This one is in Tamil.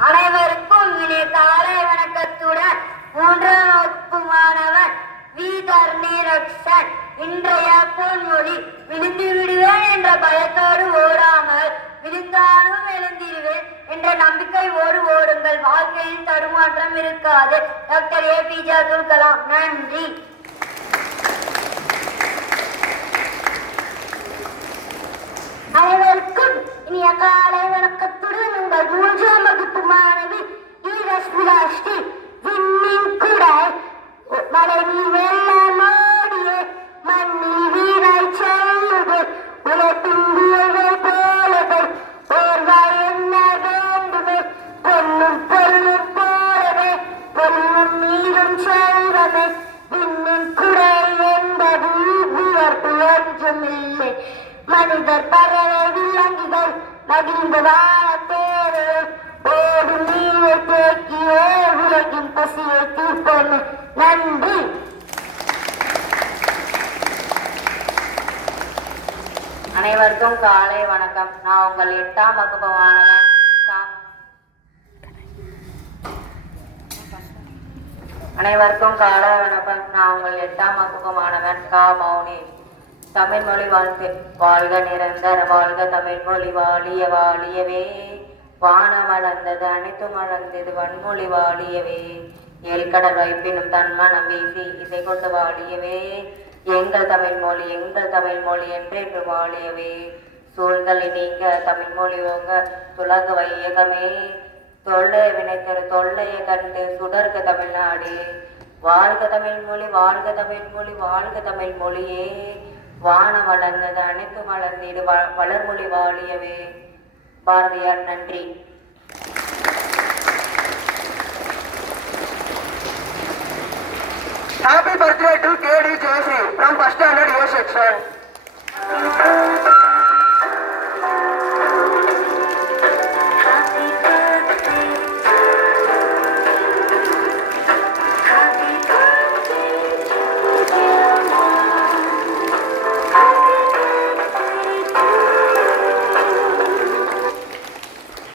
அனைவருக்கும் இனிய காலை வணக்கத்துடன் மூன்றாம் வகுப்பு மாணவன் வி தர்ணீரக்ஷன். இன்றைய பொன்மொழி: விழுந்து விடுவேன் என்ற பயத்தோடு ஓடாமல் விழுந்தாலும் எழுந்திருவேன் என்ற நம்பிக்கையோடு ஓடுங்கள். வாழ்க்கையில் தடுமாற்றம் இருக்காது. Doctor APJ Abdul Kalam. நன்றி. அனைவருக்கும் இனிய காலை வணக்கத்துடன் உங்கள் மூன்றாம் வகுப்பு மாணவி ஈரஸ்விலாஸ்ரீ. விண்ணின் குடை மழை நீர் வெள்ளமோடியே மண்ணில் வீராய் செல்லுது உலகின் வியல்கள் போலவே ஓர்வாய் என்ன வேண்டுமே பொன்னும் பொருளும் போலவே பொருளும் நீரும் செல்வமே விண்ணின் குடை என்பது வியர்ப்பு ஒன்றுமில்லை. மனிதர் பறவை விலங்குகள் மகிழ்ந்து வாழ தேவை ஓடும் நீரை தேக்கியே உலகின் பசியை தீர்ப்போம். நன்றி. அனைவருக்கும் காலை வணக்கம். நான் உங்கள் 8ஆம் வகுப்பு மாணவன் அனைவருக்கும் காலை வணக்கம். நான் உங்கள் 8ஆம் வகுப்பு மாணவன் கா மௌனி. தமிழ் மொழி வாழ்த்து. வாழ்க நிரந்தர வாழ்க தமிழ் மொழி வாழிய வாழியவே. வானம் வளர்ந்தது அனைத்தும் வளர்ந்தது வன்மொழி வாழியவே. ஏழ்கடல் வைப்பினும் தன் மனம் வீசி இசை கொண்டு வாழியவே. எங்கள் தமிழ் மொழி என்றென்று வாழியவே. சூழ்தலை நீங்க தமிழ் மொழி ஓங்க துலக வையகமே. தொல்லைய வினைத்தரு தொல்லைய கண்டு சுடர்க தமிழ்நாடு. வாழ்க தமிழ் மொழி வாழ்க தமிழ் மொழி வாழ்க தமிழ் மொழியே. வானம் வளர்ந்தது அனைத்தும் வளர்ந்திடு வளர்மொழி வாழியவே. பாரதியார். நன்றி. Happy birthday to KD Jayashree from first standard A section.